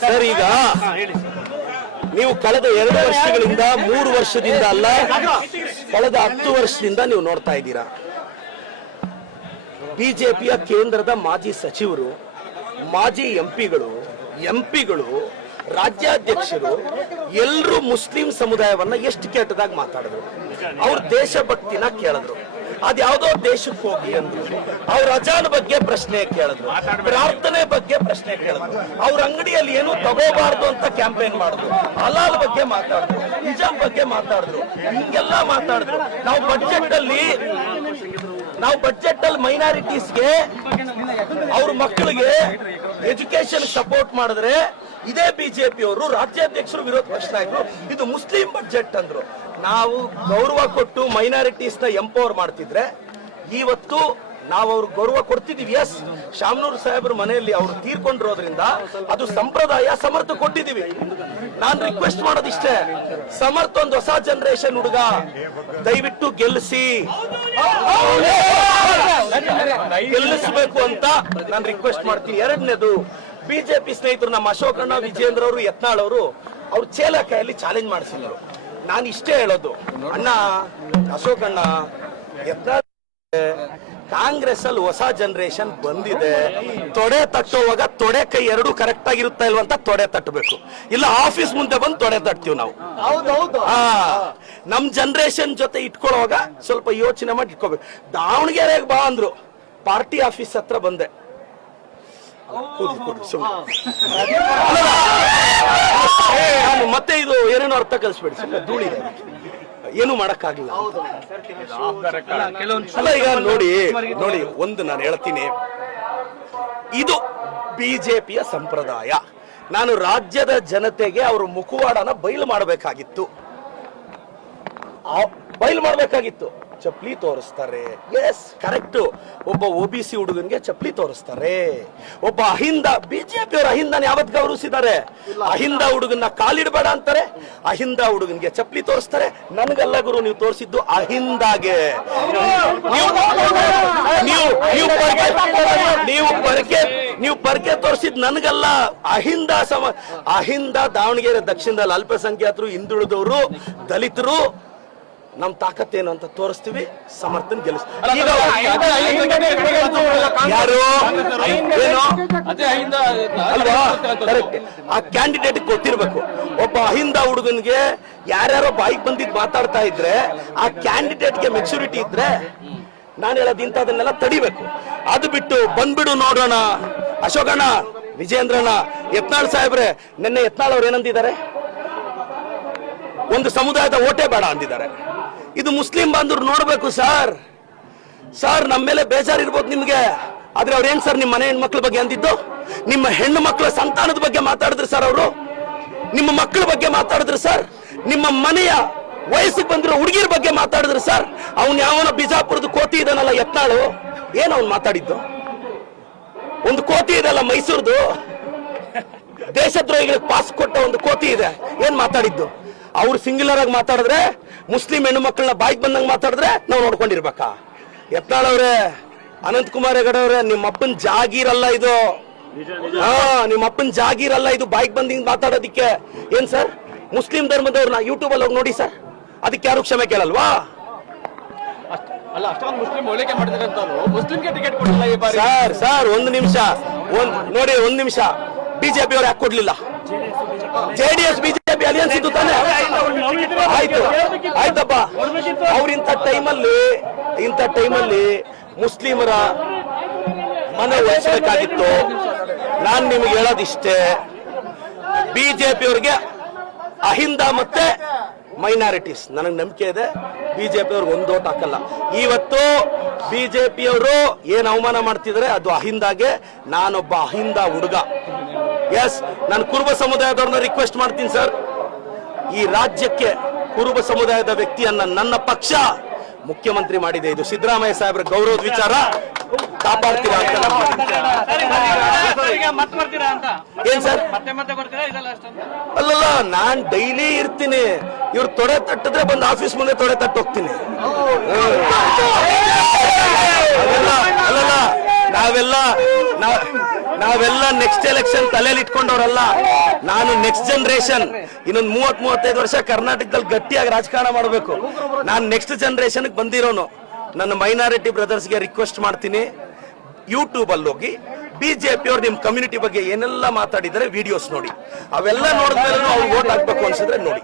Sir ಈಗ ನೀವು ಕಳೆದ 2 ವರ್ಷಗಳಿಂದ 3 ವರ್ಷದಿಂದ ಅಲ್ಲ, ಕಳೆದ 10 ವರ್ಷದಿಂದ ನೀವು ನೋಡ್ತಾ ಇದ್ದೀರಾ. ಬಿಜೆಪಿಯ ಕೇಂದ್ರದ ಮಾಜಿ ಸಚಿವರು, ಮಾಜಿ ಎಂಪಿಗಳು, ರಾಜ್ಯಾಧ್ಯಕ್ಷರು ಎಲ್ಲರೂ ಮುಸ್ಲಿಂ ಸಮುದಾಯವನ್ನ ಎಷ್ಟು ಕೆಟ್ಟದಾಗಿ ಮಾತಾಡಿದ್ರು. ಅವ್ರ ದೇಶಭಕ್ತಿನ ಕೇಳಿದ್ರು. ಅದ್ಯಾವುದೋ ದೇಶಕ್ಕೆ ಹೋಗಿ ಅಂದ್ರು. ಅವ್ರ ಅಜಾನ್ ಬಗ್ಗೆ ಪ್ರಶ್ನೆ ಕೇಳಿದ್ರು, ಪ್ರಾರ್ಥನೆ ಬಗ್ಗೆ ಪ್ರಶ್ನೆ ಕೇಳಿದ್ರು, ಅವ್ರ ಅಂಗಡಿಯಲ್ಲಿ ಏನು ತಗೋಬಾರ್ದು ಅಂತ ಕ್ಯಾಂಪೇನ್ ಮಾಡಿದ್ರು, ಹಲಾಲ್ ಬಗ್ಗೆ ಮಾತಾಡಿದ್ರು, ಹಿಜಾಬ್ ಬಗ್ಗೆ ಮಾತಾಡಿದ್ರು, ಹಿಂಗೆಲ್ಲ ಮಾತಾಡಿದ್ರು. ನಾವು ಬಜೆಟ್ ಅಲ್ಲಿ ಮೈನಾರಿಟೀಸ್ಗೆ ಅವ್ರ ಮಕ್ಕಳಿಗೆ ಎಜುಕೇಶನ್ ಸಪೋರ್ಟ್ ಮಾಡಿದ್ರೆ ಇದೇ ಬಿಜೆಪಿ ಅವರು ರಾಜ್ಯಾಧ್ಯಕ್ಷರು ವಿರೋಧ ಪಕ್ಷ ನಾಯಕರು ಇದು ಮುಸ್ಲಿಂ ಬಜೆಟ್ ಅಂದ್ರು. ನಾವು ಗೌರವ ಕೊಟ್ಟು ಮೈನಾರಿಟೀಸ್ ನ ಎಂಪವರ್ ಮಾಡ್ತಿದ್ರೆ ಇವತ್ತು ನಾವು ಅವ್ರಿಗೆ ಗೌರವ ಕೊಡ್ತಿದೀವಿ. ಎಸ್, ಶಾಮನೂರ್ ಸಾಹೇಬ್ರ ಮನೆಯಲ್ಲಿ ಅವರು ತೀರ್ಕೊಂಡಿರೋದ್ರಿಂದ ಅದು ಸಂಪ್ರದಾಯ, ಸಮರ್ಥ ಕೊಟ್ಟಿದೀವಿ. ನಾನು ರಿಕ್ವೆಸ್ಟ್ ಮಾಡೋದಿಷ್ಟೇ, ಸಮರ್ಥ ಒಂದು ಹೊಸ ಜನರೇಷನ್ ಹುಡುಗ, ದಯವಿಟ್ಟು ಗೆಲ್ಲಿಸಬೇಕು ಅಂತ ನಾನು ರಿಕ್ವೆಸ್ಟ್ ಮಾಡ್ತೀನಿ. ಎರಡನೇದು, ಬಿಜೆಪಿ ಸ್ನೇಹಿತರು ನಮ್ಮ ಅಶೋಕಣ್ಣ, ವಿಜೇಂದ್ರ ಅವರು, ಯತ್ನಾಳ್ ಅವರು ಅವ್ರ ಚೇಲಕಾಯಲ್ಲಿ ಚಾಲೆಂಜ್ ಮಾಡಿಸಿದ್ರು. ನಾನು ಇಷ್ಟೇ ಹೇಳೋದು, ಅಣ್ಣ ಅಶೋಕಣ್ಣ, ಯತ್ನಾಳ್ ಕಾಂಗ್ರೆಸ್ ಅಲ್ಲಿ ಹೊಸ ಜನರೇಷನ್ ಬಂದಿದೆ. ತೊಡೆ ತಟ್ಟುವಾಗ ತೊಡೆ ಕೈ ಎರಡು ಕರೆಕ್ಟ್ ಆಗಿರುತ್ತಾ ಇಲ್ವ ಅಂತ ತೊಡೆ ತಟ್ಟಬೇಕು, ಇಲ್ಲ ಆಫೀಸ್ ಮುಂದೆ ಬಂದು ತೊಡೆ ತಟ್ತೀವಿ ನಾವು. ನಮ್ ಜನರೇಷನ್ ಜೊತೆ ಇಟ್ಕೊಳ್ಳುವಾಗ ಸ್ವಲ್ಪ ಯೋಚನೆ ಮಾಡಿ ಇಟ್ಕೋಬೇಕು. ದಾವಣಗೆರೆಗೆ ಬಾ ಅಂದ್ರು, ಪಾರ್ಟಿ ಆಫೀಸ್ ಹತ್ರ ಬಂದೆ. ಮತ್ತೆ ಇದು ಏನೇನೋ ಅರ್ಥ ಕಲಿಸ್ಬೇಡಿ, ಸುಮ್ಮನೆ ಧೂಳಿದೆ, ಏನು ಮಾಡಕ್ಕಾಗಿಲ್ಲ. ಅಲ್ಲ, ಈಗ ನೋಡಿ ಒಂದು ನಾನು ಹೇಳ್ತೀನಿ, ಇದು ಬಿಜೆಪಿಯ ಸಂಪ್ರದಾಯ. ನಾನು ರಾಜ್ಯದ ಜನತೆಗೆ ಅವ್ರ ಮುಖವಾಡನ ಬಯಲು ಮಾಡಬೇಕಾಗಿತ್ತು. ಚಪ್ಲಿ ತೋರಿಸ್ತಾರೆ. Yes, correct. ಒಬ್ಬ OBC ಹುಡುಗನ್ಗೆ ಚಪ್ಲಿ ತೋರಿಸ್ತಾರೆ. ಒಬ್ಬ ಅಹಿಂದ, ಬಿಜೆಪಿ ಅವರು ಅಹಿಂದನ ಯಾವತ್ ಗೌರವಿಸಿದ್ದಾರೆ? ಅಹಿಂದ ಹುಡುಗನ್ನ ಕಾಲಿಡಬೇಡ ಅಂತಾರೆ, ಅಹಿಂದ ಹುಡುಗನ್ಗೆ ಚಪ್ಲಿ ತೋರಿಸ್ತಾರೆ. ನನ್ಗಲ್ಲ ಗುರು, ನೀವು ತೋರಿಸಿದ್ದು ಅಹಿಂದಾಗೆ. ನೀವು ಪರ್ಕೆ ತೋರಿಸಿದ್ ನನ್ಗಲ್ಲ, ಅಹಿಂದ ದಾವಣಗೆರೆ ದಕ್ಷಿಣದಲ್ಲಿ ಅಲ್ಪಸಂಖ್ಯಾತರು, ಹಿಂದುಳಿದವರು, ದಲಿತರು, ನಮ್ ತಾಕತ್ತೇನು ಅಂತ ತೋರಿಸ್ತೀವಿ, ಸಮರ್ಥನ್ ಗೆಲ್ಲಿಸ್ತೀವಿ. ಆ ಕ್ಯಾಂಡಿಡೇಟ್ ಗೊತ್ತಿರ್ಬೇಕು. ಒಬ್ಬ ಅಹಿಂದ ಹುಡುಗನ್ಗೆ ಯಾರ್ಯಾರೋ ಬಾಯಿಗೆ ಬಂದಿದ್ ಮಾತಾಡ್ತಾ ಇದ್ರೆ, ಆ ಕ್ಯಾಂಡಿಡೇಟ್ಗೆ ಮೆಚುರಿಟಿ ಇದ್ರೆ, ನಾನು ಹೇಳೋದು ಇಂಥದನ್ನೆಲ್ಲ ತಡಿಬೇಕು. ಅದು ಬಿಟ್ಟು ಬಂದ್ಬಿಡು ನೋಡೋಣ. ಅಶೋಕಣ್ಣ, ವಿಜೇಂದ್ರಣ್ಣ, ಯತ್ನಾಳ್ ಸಾಹೇಬ್ರೆ, ನಿನ್ನೆ ಯತ್ನಾಳ್ ಅವ್ರು ಏನಂದಿದ್ದಾರೆ? ಒಂದು ಸಮುದಾಯದ ಓಟೇ ಬೇಡ ಅಂದಿದ್ದಾರೆ. ಇದು ಮುಸ್ಲಿಂ ಬಾಂಧವರು ನೋಡ್ಬೇಕು ಸರ್. ನಮ್ಮ ಮೇಲೆ ಬೇಜಾರಿರ್ಬೋದು ನಿಮ್ಗೆ, ಆದ್ರೆ ಅವ್ರೇನ್ ಸರ್ ನಿಮ್ಮ ಮನೆ ಹೆಣ್ಮಕ್ಳ ಬಗ್ಗೆ ಅಂದಿದ್ದು? ನಿಮ್ಮ ಹೆಣ್ಣು ಮಕ್ಕಳ ಸಂತಾನದ ಬಗ್ಗೆ ಮಾತಾಡಿದ್ರು ಸರ್ ಅವರು, ನಿಮ್ಮ ಮಕ್ಕಳ ಬಗ್ಗೆ ಮಾತಾಡಿದ್ರು ಸರ್, ನಿಮ್ಮ ಮನೆಯ ವಯಸ್ಸಿಗೆ ಬಂದಿರೋ ಹುಡುಗಿರ ಬಗ್ಗೆ ಮಾತಾಡಿದ್ರು ಸರ್. ಅವನ್ ಯಾವನ ಬಿಜಾಪುರದ ಕೋತಿ ಇದನ್ನಲ್ಲ ಯತ್ನಾಳು, ಏನ್ ಅವ್ನು ಮಾತಾಡಿದ್ದು? ಒಂದು ಕೋತಿ ಇದೆಲ್ಲ ಮೈಸೂರ್ದು, ದೇಶದ್ರೋಹಿಗಳಿಗೆ ಪಾಸ್ ಕೊಟ್ಟ ಒಂದು ಕೋತಿ ಇದೆ, ಏನ್ ಮಾತಾಡಿದ್ದು? ಅವ್ರು ಸಿಂಗ್ಯುಲರ್ ಆಗಿ ಮಾತಾಡಿದ್ರೆ, ಮುಸ್ಲಿಂ ಹೆಣ್ಣು ಮಕ್ಕಳನ್ನ ಬಾಯಿಗೆ ಬಂದಂಗೆ ಮಾತಾಡಿದ್ರೆ ನಾವು ನೋಡ್ಕೊಂಡಿರ್ಬೇಕಾ? ಯತ್ನಾಳ್ ಅವ್ರೆ, ಅನಂತ್ ಕುಮಾರ್ ಹೆಗಡೆ ಅವ್ರೆ, ನಿಮ್ಮ ಅಪ್ಪನ ಜಾಗೀರಲ್ಲ ಇದು. ನಿಮ್ಮ ಅಪ್ಪನ ಜಾಗೀರಲ್ಲ ಇದು, ಬಾಯಿಗೆ ಬಂದಿಂಗ್ ಮಾತಾಡೋದಿಕ್ಕೆ. ಏನ್ ಸರ್, ಮುಸ್ಲಿಂ ಧರ್ಮದವ್ರನ್ನ ಯೂಟ್ಯೂಬ್ ಅಲ್ಲಿ ಹೋಗಿ ನೋಡಿ ಸರ್, ಅದಕ್ಕೆ ಯಾರು ಕ್ಷಮೆ ಕೇಳಲ್ವಾ? ಸರ್ ಒಂದು ನಿಮಿಷ, ಬಿಜೆಪಿ ಅವ್ರು ಯಾಕೆ ಕೊಡ್ಲಿಲ್ಲ? JDS ಬಿಜೆಪಿ ಅಲಿಯನ್ಸ್ ಇದ್ದು ತಾನೆ. ಆಯ್ತಪ್ಪ, ಅವ್ರ ಇಂಥ ಟೈಮಲ್ಲಿ ಮುಸ್ಲಿಮರ ಮನೆ ಒಲಿಸಬೇಕಾಗಿತ್ತು. ನಾನ್ ನಿಮ್ಗೆ ಹೇಳೋದಿಷ್ಟೇ, ಬಿಜೆಪಿ ಅವ್ರಿಗೆ ಅಹಿಂದ ಮತ್ತೆ ಮೈನಾರಿಟೀಸ್ ನನಗೆ ನಂಬಿಕೆ ಇದೆ, ಬಿಜೆಪಿ ಅವ್ರಿಗೆ ಒಂದು ಓಟ್ ಹಾಕಲ್ಲ. ಇವತ್ತು ಬಿಜೆಪಿ ಅವರು ಏನ್ ಅವಮಾನ ಮಾಡ್ತಿದ್ರೆ ಅದು ಅಹಿಂದಾಗೆ. ನಾನೊಬ್ಬ ಅಹಿಂದ ಹುಡುಗ. ಎಸ್, ನಾನು ಕುರುಬ ಸಮುದಾಯದವ್ರನ್ನ ರಿಕ್ವೆಸ್ಟ್ ಮಾಡ್ತೀನಿ ಸರ್, ಈ ರಾಜ್ಯಕ್ಕೆ ಕುರುಬ ಸಮುದಾಯದ ವ್ಯಕ್ತಿಯನ್ನ ನನ್ನ ಪಕ್ಷ ಮುಖ್ಯಮಂತ್ರಿ ಮಾಡಿದೆ. ಇದು ಸಿದ್ದರಾಮಯ್ಯ ಸಾಹೇಬ್ರ ಗೌರವದ ವಿಚಾರ, ಕಾಪಾಡ್ತೀರಾ ಅಂತ. ಏನ್ ಸರ್? ಅಲ್ಲಲ್ಲ, ನಾನ್ ಡೈಲಿ ಇರ್ತೀನಿ. ಇವ್ರು ತೊಡೆ ತಟ್ಟಿದ್ರೆ ಬಂದು ಆಫೀಸ್ ಮುಂದೆ ತೊಡೆ ತಟ್ಟು ಹೋಗ್ತೀನಿ. ಅಲ್ಲಲ್ಲ, ನಾವೆಲ್ಲ ನಾವೆಲ್ಲ ನೆಕ್ಸ್ಟ್ ಎಲೆಕ್ಷನ್ ತಲೆಯಲ್ಲಿ ಇಟ್ಕೊಂಡವ್ರಲ್ಲ. ನಾನು ನೆಕ್ಸ್ಟ್ ಜನರೇಷನ್, ಇನ್ನೊಂದು 30-35 ವರ್ಷ ಕರ್ನಾಟಕದಲ್ಲಿ ಗಟ್ಟಿಯಾಗಿ ರಾಜಕಾರಣ ಮಾಡಬೇಕು. ನಾನು ನೆಕ್ಸ್ಟ್ ಜನರೇಷನ್ ಬಂದಿರೋನು. ನನ್ನ ಮೈನಾರಿಟಿ ಬ್ರದರ್ಸ್ಗೆ ರಿಕ್ವೆಸ್ಟ್ ಮಾಡ್ತೀನಿ, ಯೂಟ್ಯೂಬ್ ಅಲ್ಲಿ ಹೋಗಿ ಬಿಜೆಪಿ ಅವ್ರು ನಿಮ್ ಕಮ್ಯುನಿಟಿ ಬಗ್ಗೆ ಏನೆಲ್ಲ ಮಾತಾಡಿದರೆ ವಿಡಿಯೋಸ್ ನೋಡಿ. ಅವೆಲ್ಲ ನೋಡಿದ್ಮೇಲೆ ಅವ್ರು ವೋಟ್ ಹಾಕ್ಬೇಕು ಅನ್ಸಿದ್ರೆ ನೋಡಿ.